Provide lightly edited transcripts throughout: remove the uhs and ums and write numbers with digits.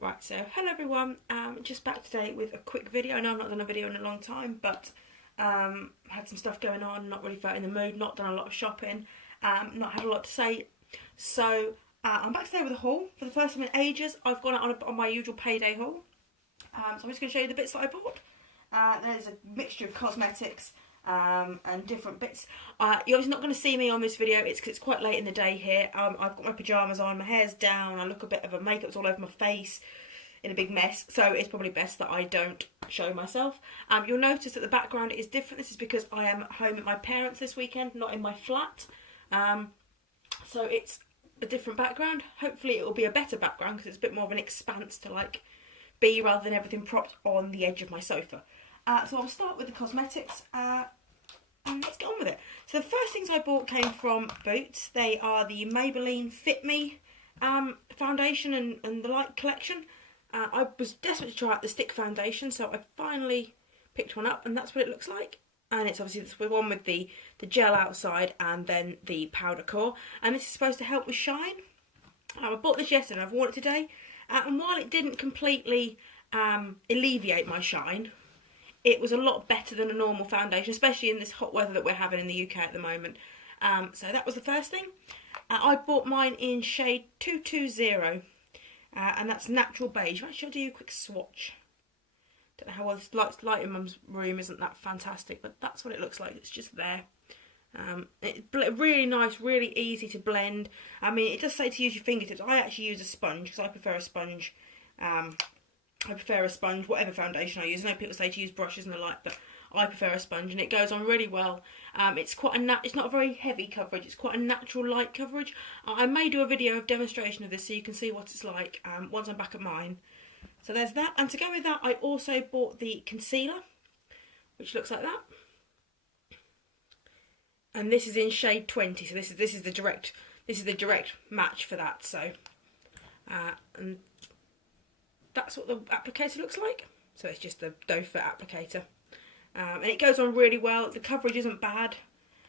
Right, so hello everyone, just back today with a quick video. I know I've not done a video in a long time, but had some stuff going on, not really felt in the mood, not done a lot of shopping, not had a lot to say. So I'm back today with a haul. For the first time in ages, I've gone out on my usual payday haul. So I'm just going to show you the bits that I bought. There's a mixture of cosmetics and different bits. You're obviously not going to see me on this video, it's because it's quite late in the day here. I've got my pyjamas on, my hair's down, I look a bit of a makeup's all over my face in a big mess, so it's probably best that I don't show myself. You'll notice that the background is different. This is because I am at home at my parents' this weekend, not in my flat. So it's a different background. Hopefully it will be a better background because it's a bit more of an expanse to like be rather than everything propped on the edge of my sofa. So I'll start with the cosmetics and let's get on with it. So the first things I bought came from Boots. They are the Maybelline Fit Me foundation and the light collection. I was desperate to try out the stick foundation, so I finally picked one up and that's what it looks like. And it's obviously the one with the gel outside and then the powder core. And this is supposed to help with shine. I bought this yesterday and I've worn it today. And while it didn't completely alleviate my shine, it was a lot better than a normal foundation, especially in this hot weather that we're having in the UK at the moment. So that was the first thing. I bought mine in shade 220, and that's natural beige. Actually, I'll do you a quick swatch. Don't know how well this light in Mum's room isn't that fantastic, but that's what it looks like. It's just there. It's really nice, really easy to blend. I mean, it does say to use your fingertips. I actually use a sponge because I prefer a sponge. Whatever foundation I use. I know people say to use brushes and the like, but I prefer a sponge, and it goes on really well. It's it's not a very heavy coverage. It's quite a natural light coverage. I may do a video of demonstration of this so you can see what it's like once I'm back at mine. So there's that, and to go with that, I also bought the concealer, which looks like that. And this is in shade 20, so this is the direct match for that. So and that's what the applicator looks like. So it's just the doe foot applicator, and it goes on really well. The coverage isn't bad.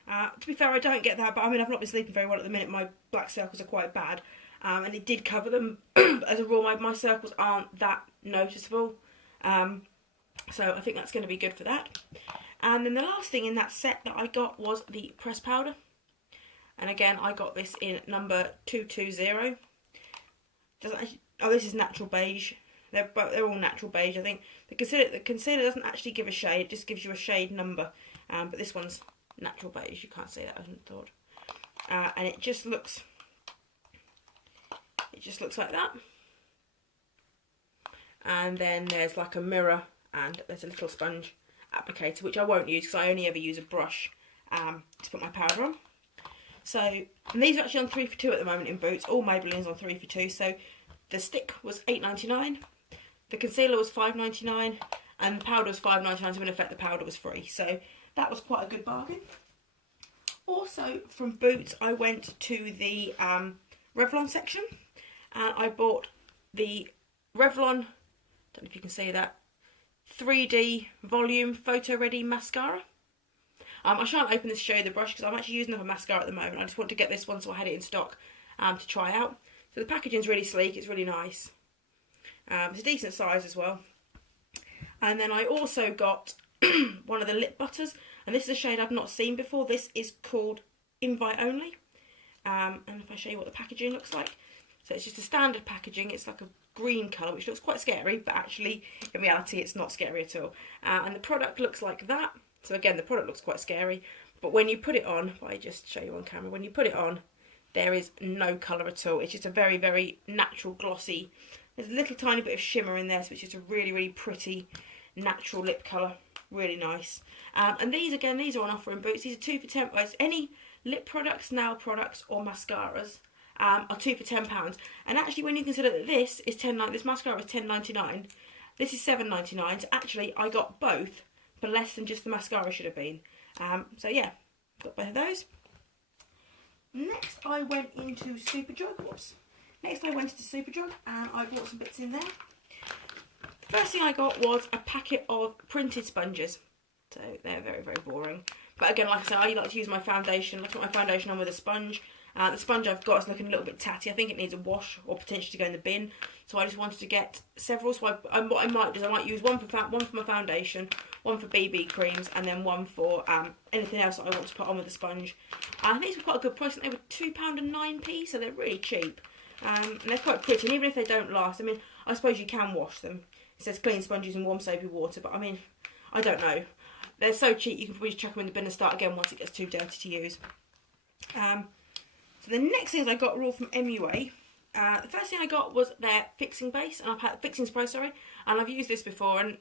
To be fair, I don't get that, but I mean, I've not been sleeping very well at the minute. My black circles are quite bad, and it did cover them. As a rule, my circles aren't that noticeable, so I think that's going to be good for that. And then the last thing in that set that I got was the pressed powder, and again I got this in number 220. This is natural beige. They're all natural beige. I think the concealer doesn't actually give a shade; it just gives you a shade number. But this one's natural beige. You can't see that, I hadn't thought. And it just looks like that. And then there's like a mirror, and there's a little sponge applicator, which I won't use because I only ever use a brush to put my powder on. So, and these are actually on 3 for 2 at the moment in Boots. All Maybelline's on 3 for 2. So the stick was £8.99, the concealer was £5.99, and the powder was £5.99. So in effect, the powder was free. So that was quite a good bargain. Also from Boots, I went to the Revlon section, and I bought the Revlon, don't know if you can see that, 3D Volume Photo Ready Mascara. I shan't open this to show you the brush because I'm actually using up a mascara at the moment. I just want to get this one so I had it in stock to try out. So the packaging's really sleek, it's really nice. It's a decent size as well. And then I also got one of the lip butters, and this is a shade I've not seen before. This is called Invite Only. And if I show you what the packaging looks like. So it's just a standard packaging. It's like a green colour, which looks quite scary, but actually in reality it's not scary at all. And the product looks like that. So again, the product looks quite scary, but when you put it on, if I just show you on camera, when you put it on, there is no colour at all. It's just a very, very natural glossy. There's a little tiny bit of shimmer in there, so it's just a really, really pretty natural lip colour. Really nice. And these are on offer in Boots. These are 2 for £10. Any lip products, nail products or mascaras are 2 for £10. And actually, when you consider that this mascara is £10.99, this is £7.99. So actually, I got both for less than just the mascara should have been. So yeah, got both of those. Next, I went into Superdrug. And I bought some bits in there. The first thing I got was a packet of printed sponges. So they're very, very boring. But again, like I said, I like to use my foundation. I put my foundation on with a sponge. The sponge I've got is looking a little bit tatty. I think it needs a wash or potentially to go in the bin. So I just wanted to get several. So what I might do is I might use one for my foundation, one for BB creams, and then one for anything else that I want to put on with the sponge. I think these were quite a good price. I think they were £2.09, so they're really cheap. And they're quite pretty, and even if they don't last, I mean, I suppose you can wash them. It says clean sponges in warm soapy water, but I mean, I don't know. They're so cheap, you can probably just chuck them in the bin and start again once it gets too dirty to use. So the next things I got were all from MUA. The first thing I got was their fixing base, and I've had fixing spray, sorry, and I've used this before, and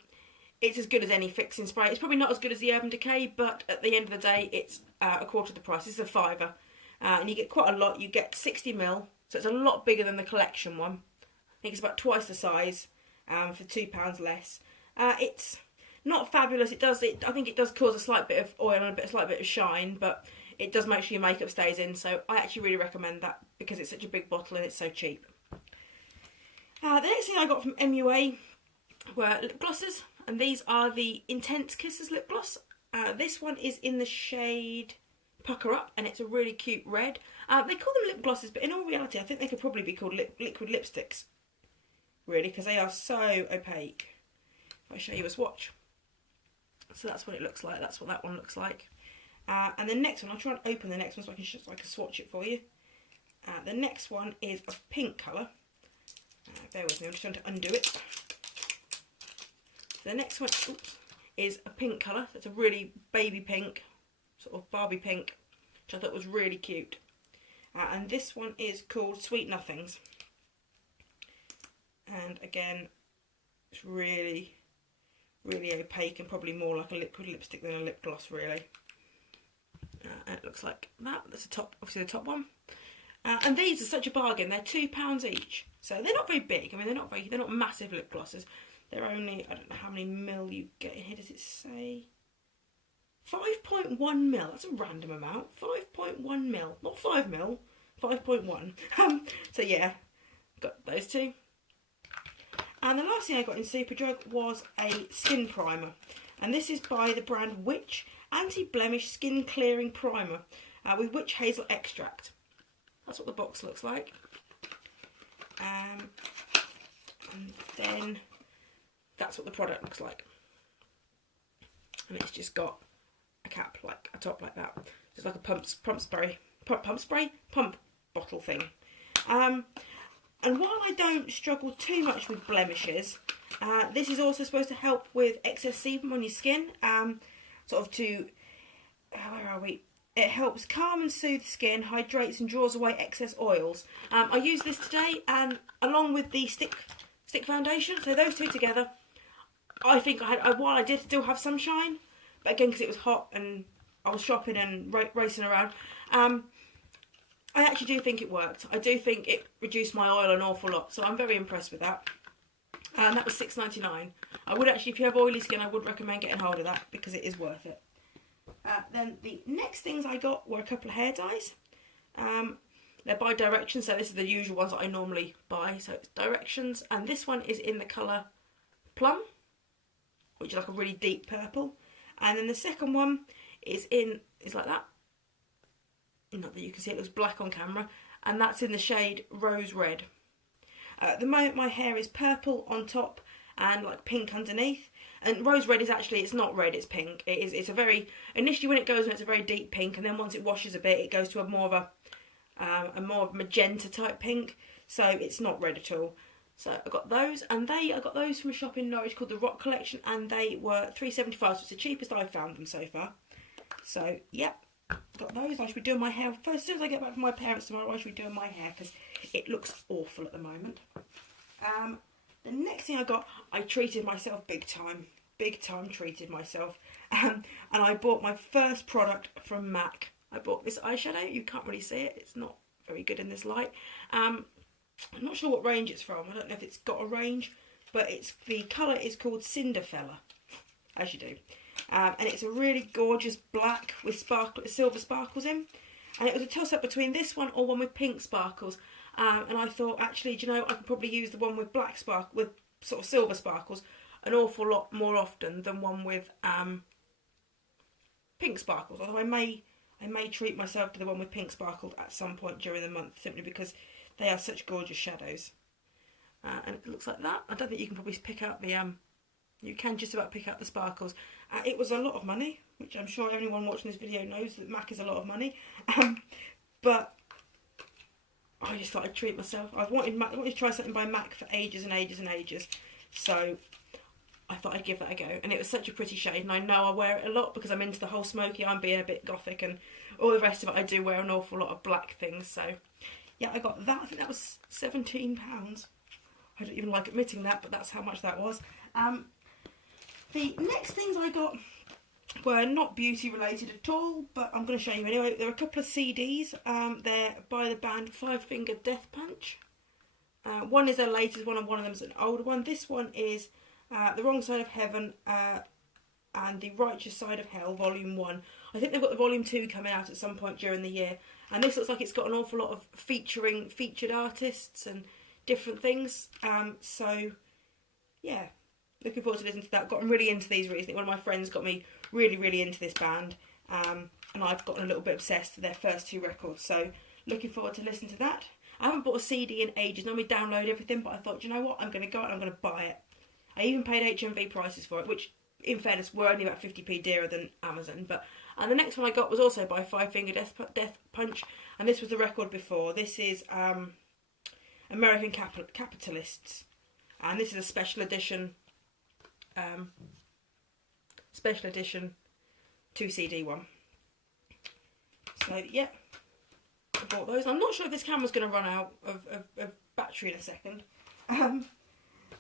it's as good as any fixing spray. It's probably not as good as the Urban Decay, but at the end of the day, it's a quarter of the price. This is a £5, and you get quite a lot. You get 60ml, so it's a lot bigger than the collection one. I think it's about twice the size for £2 less. It's not fabulous. I think it does cause a slight bit of oil and a slight bit of shine, but it does make sure your makeup stays in, so I actually really recommend that because it's such a big bottle and it's so cheap. The next thing I got from MUA were lip glosses, and these are the Intense Kisses lip gloss. This one is in the shade Pucker Up, and it's a really cute red. They call them lip glosses, but in all reality I think they could probably be called liquid lipsticks, really, because they are so opaque. If I show you a swatch. So that's what it looks like, that's what that one looks like. And the next one, I'll try and open the next one so I can swatch it for you. The next one is a pink colour. Bear with me, I'm just going to undo it. So the next one is a pink colour. It's a really baby pink, sort of Barbie pink, which I thought was really cute. And this one is called Sweet Nothings. And again, it's really, really opaque and probably more like a liquid lipstick than a lip gloss, really. And it looks like that. That's the top, obviously the top one. And these are such a bargain. They're £2 each, so they're not very big. I mean, they're not massive lip glosses. They're only, I don't know how many mil you get in here. Does it say 5.1 mil? That's a random amount. 5.1 mil, not 5 mil. 5.1. So yeah, got those two. And the last thing I got in Superdrug was a skin primer, and this is by the brand Witch Anti-Blemish Skin Clearing Primer with witch hazel extract. That's what the box looks like. And then that's what the product looks like. And it's just got a cap, like a top like that. Just like a pump bottle thing. And while I don't struggle too much with blemishes, this is also supposed to help with excess sebum on your skin. Sort of to, where are we? It helps calm and soothe skin, hydrates and draws away excess oils. I used this today, and along with the stick foundation, so those two together, I think while I did still have some shine, but again because it was hot and I was shopping and racing around, I actually do think it worked. I do think it reduced my oil an awful lot, so I'm very impressed with that. And that was $6.99. I would actually, if you have oily skin, I would recommend getting hold of that because it is worth it. Then the next things I got were a couple of hair dyes. They're by Directions, so this is the usual ones that I normally buy. So it's Directions, and this one is in the colour Plum, which is like a really deep purple. And then the second one is like that. Not that you can see, it looks black on camera, and that's in the shade Rose Red. At the moment my hair is purple on top and like pink underneath, and Rose Red is actually, it's not red, it's pink. It's a very, initially when it goes on it's a very deep pink, and then once it washes a bit it goes to a more of a magenta type pink, so it's not red at all. So I got those, and I got those from a shop in Norwich called the Rock Collection, and they were £3.75, so it's the cheapest I've found them so far. So yep, got those. I should be doing my hair first. As soon as I get back from my parents tomorrow, I should be doing my hair because it looks awful at the moment. The next thing I got, I treated myself big time treated myself, and I bought my first product from MAC. I bought this eyeshadow. You can't really see it, it's not very good in this light. I'm not sure what range it's from. I don't know if it's got a range, but the colour is called Cinderfella, as you do. And it's a really gorgeous black with silver sparkles in. And it was a toss-up between this one or one with pink sparkles. And I thought, actually, do you know, I could probably use the one with with sort of silver sparkles an awful lot more often than one with pink sparkles. Although I may treat myself to the one with pink sparkled at some point during the month, simply because they are such gorgeous shadows. And it looks like that. I don't think you can probably pick out the you can just about pick out the sparkles. It was a lot of money, which I'm sure anyone watching this video knows that MAC is a lot of money. But I just thought I'd treat myself. I wanted to try something by MAC for ages and ages and ages. So I thought I'd give that a go. And it was such a pretty shade. And I know I wear it a lot because I'm into the whole smoky. I'm being a bit gothic and all the rest of it. I do wear an awful lot of black things. So yeah, I got that. I think that was £17. I don't even like admitting that, but that's how much that was. The next things I got were not beauty related at all, but I'm going to show you anyway. There are a couple of CDs. They're by the band Five Finger Death Punch. One is their latest one and one of them is an older one. This one is The Wrong Side of Heaven and The Righteous Side of Hell, Volume 1. I think they've got the Volume 2 coming out at some point during the year. And this looks like it's got an awful lot of featured artists and different things. So, yeah. Looking forward to listening to that. Gotten really into these recently. One of my friends got me really into this band. And I've gotten a little bit obsessed with their first 2 records. So, looking forward to listening to that. I haven't bought a CD in ages. Normally download everything, but I thought, you know what? I'm going to go out and I'm going to buy it. I even paid HMV prices for it, which, in fairness, were only about 50p dearer than Amazon. And the next one I got was also by Five Finger Death Punch. And this was the record before. This is American Capitalists. And this is a special edition 2 CD one. So yeah, I bought those. I'm not sure if this camera's going to run out of battery in a second.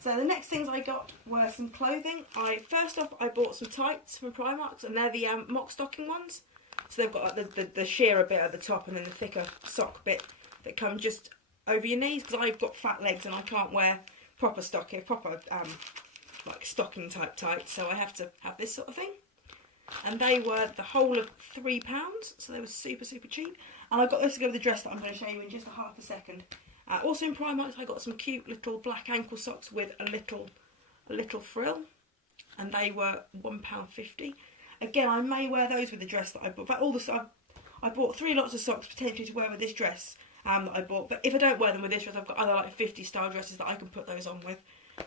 So the next things I got were some clothing. First off I bought some tights from Primark, and they're the mock stocking ones. So they've got like the shearer bit at the top and then the thicker sock bit that come just over your knees, because I've got fat legs and I can't wear proper stocking type tights, so I have to have this sort of thing. And they were the whole of £3, so they were super cheap. And I got this to go with the dress that I'm going to show you in just a half a second. Also in Primark I got some cute little black ankle socks with a little frill, and they were £1.50. Again, I may wear those with the dress that I bought. In fact, I bought 3 lots of socks potentially to wear with this dress that I bought. But if I don't wear them with this dress, I've got other like 50 style dresses that I can put those on with.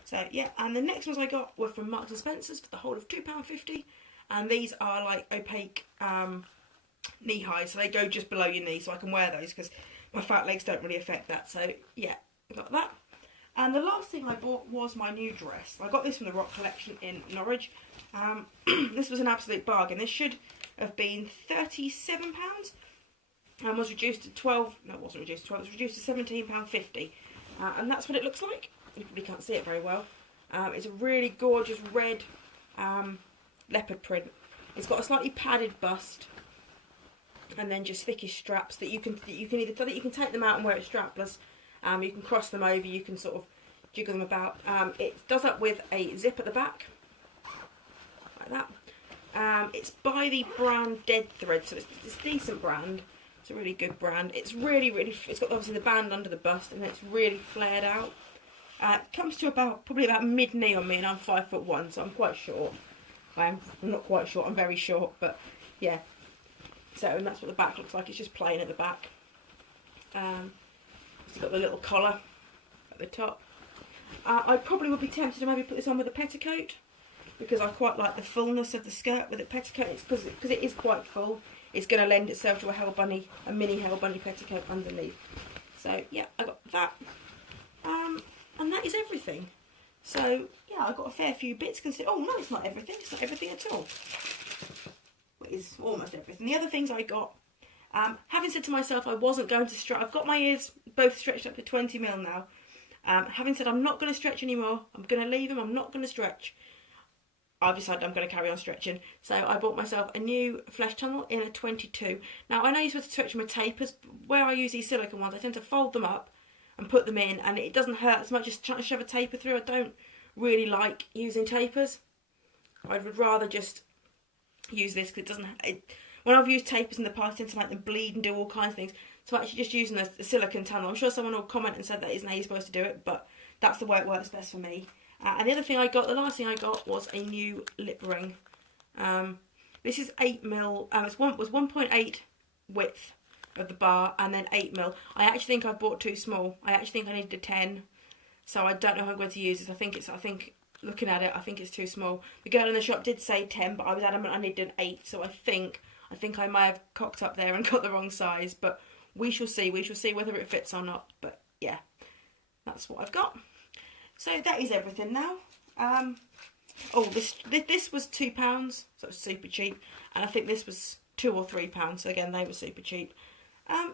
So yeah, and the next ones I got were from Marks and Spencer's for the whole of £2.50. And these are like opaque knee high, so they go just below your knee, so I can wear those because my fat legs don't really affect that. So yeah, I got that. And the last thing I bought was my new dress. I got this from the Rock Collection in Norwich. This was an absolute bargain. This should have been £37 and was reduced to 12. No, it wasn't reduced to 12. It was reduced to £17.50. And that's what it looks like. You probably can't see it very well. It's a really gorgeous red leopard print. It's got a slightly padded bust, and then just thickish straps that you can either take them out and wear it strapless. You can cross them over. You can sort of jiggle them about. It does that with a zip at the back, like that. It's by the brand Dead Thread, so it's a decent brand. It's a really good brand. It's really. It's got obviously the band under the bust, and it's really flared out. It comes to probably about mid-knee on me, and I'm 5'1", so I'm quite short. I'm not quite short, I'm very short, but yeah. So, and that's what the back looks like. It's just plain at the back. It's got the little collar at the top. I probably would be tempted to maybe put this on with a petticoat, because I quite like the fullness of the skirt with a petticoat. Because it is quite full. It's going to lend itself to a mini Hell Bunny petticoat underneath. So yeah, I got that. And that is everything. So yeah, I got a fair few bits. Oh no, it's not everything. It's not everything at all. It is almost everything. The other things I got, having said to myself I wasn't going to stretch. I've got my ears both stretched up to 20mm now. Having said I'm not going to stretch anymore. I'm going to leave them. I'm not going to stretch. I've decided I'm going to carry on stretching. So I bought myself a new flesh tunnel in a 22. Now I know you're supposed to stretch them with tapers. But where I use these silicone ones, I tend to fold them up and put them in, and it doesn't hurt as much as trying to shove a taper through. I don't really like using tapers. I would rather just use this because it doesn't. When I've used tapers in the past, I tend to make them bleed and do all kinds of things. So actually just using a silicone tunnel. I'm sure someone will comment and said that isn't how you're supposed to do it, but that's the way it works best for me. And the other thing the last thing I got was a new lip ring. This is 8mm. It was 1.8 width of the bar, and then 8mm. I actually think I bought too small. I actually think I needed a 10, so I don't know how I'm going to use this. I think looking at it, I think it's too small. The girl in the shop did say 10, but I was adamant I needed an 8, so I think I may have cocked up there and got the wrong size, but we shall see. We shall see whether it fits or not. But yeah, that's what I've got. So that is everything now. Oh, this was £2, so it's super cheap, and I think this was £2 or £3. So again, they were super cheap.